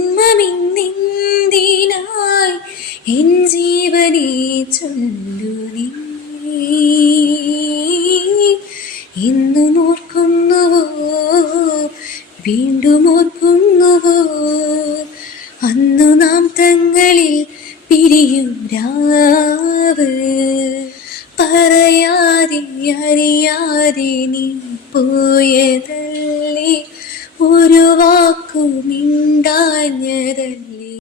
ജന്മമിന്നെന്തിനായി N ജീവനെ ചൊല്ലു നീ. ഇന്നും ഓർക്കുന്നുവോ, വീണ്ടും ഓർക്കുന്നുവോ അന്നു നാം തങ്ങളിൽ പിരിയും രാവ്. പറയാതെ അറിയാതെ നീ പോയതല്ലേ, ഒരു വാക്കു മിണ്ടാഞ്ഞതല്ലേ.